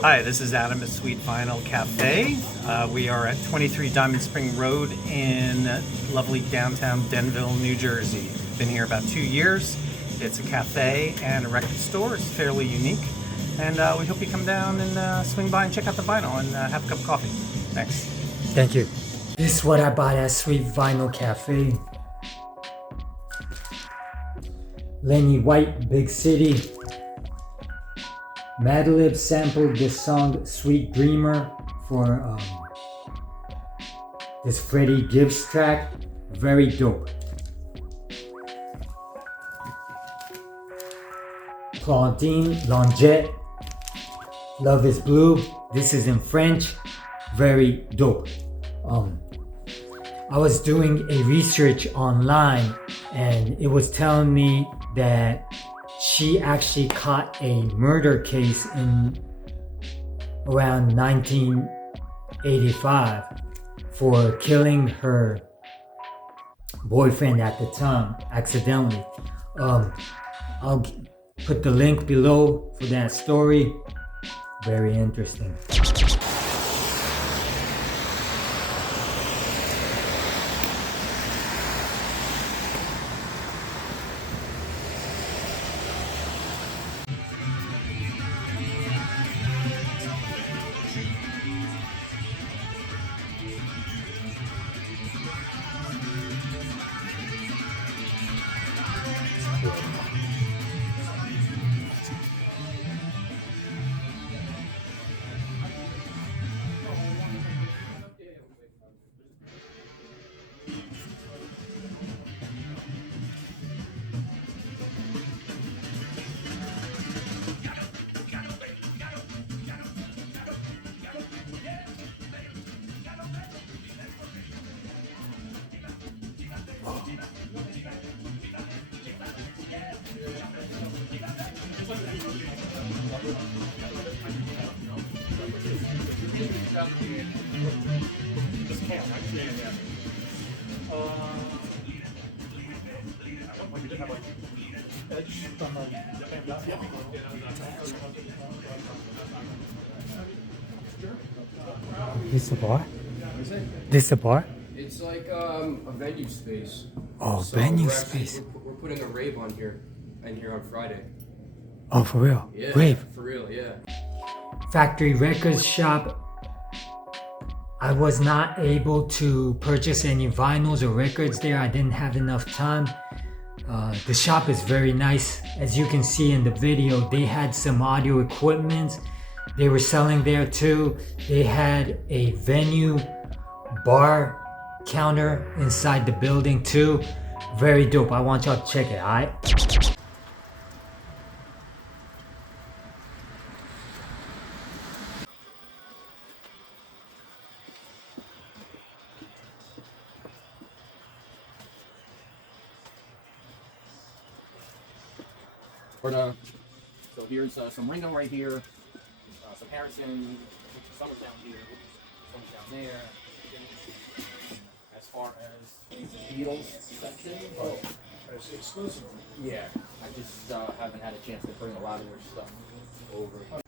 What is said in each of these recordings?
Hi, this is Adam at Sweet Vinyl Cafe. We are at 23 Diamond Spring Road in lovely downtown Denville, New Jersey. Been here about 2 years. It's a cafe and a record store. It's fairly unique. And we hope you come down and swing by and check out the vinyl and have a cup of coffee. Thanks. Thank you. This is what I bought at Sweet Vinyl Cafe. Lenny White, Big City. Madlib sampled this song Sweet Dreamer for this Freddie Gibbs track. Very dope. Claudine Longet, Love is Blue. This is in French. Very dope. I was doing a research online and it was telling me that she actually caught a murder case in around 1985 for killing her boyfriend at the time accidentally. I'll put the link below for that story. Very interesting. This a bar? This a bar? It's like a venue space. Oh, So venue we're actually- space. We're putting a rave on here on Friday. Oh, for real? Yeah, Rave. for real. Yeah. Factory Records shop. I was not able to purchase any vinyls or records there. I didn't have enough time. The shop is very nice. As you can see in the video, they had some audio equipment they were selling there too. They had a venue bar counter inside the building too. Very dope. I want y'all to check it, alright? So here's some Ringo right here, some Harrison, some down here, some down there. As far as the Beatles section, As exclusive. yeah, I just haven't had a chance to bring a lot of their stuff over.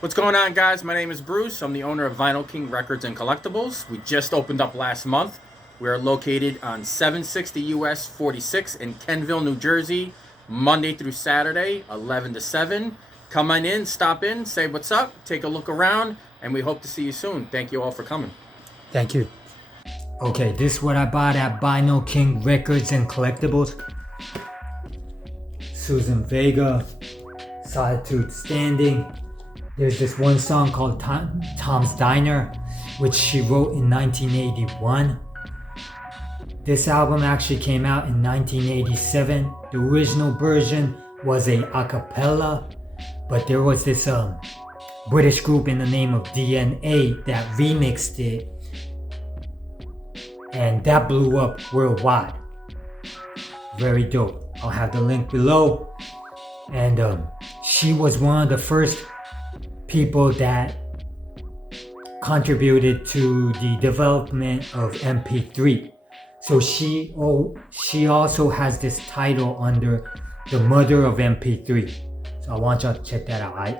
What's going on, guys? My name is Bruce. I'm the owner of Vinyl King Records and Collectibles. We just opened up last month. We are located on 760 US 46 in Kenville, New Jersey, Monday through Saturday, 11 to 7. Come on in, stop in, say what's up, take a look around, and we hope to see you soon. Thank you all for coming. Thank you. Okay, this is what I bought at Vinyl King Records and Collectibles. Susan Vega, Solitude Standing. There's this one song called Tom's Diner, which she wrote in 1981. This album actually came out in 1987. The original version was a cappella, but there was this British group in the name of DNA that remixed it, and that blew up worldwide. Very dope. I'll have the link below. And she was one of the first people that contributed to the development of MP3. So she also has this title under the mother of MP3. So I want y'all to check that out. Alright?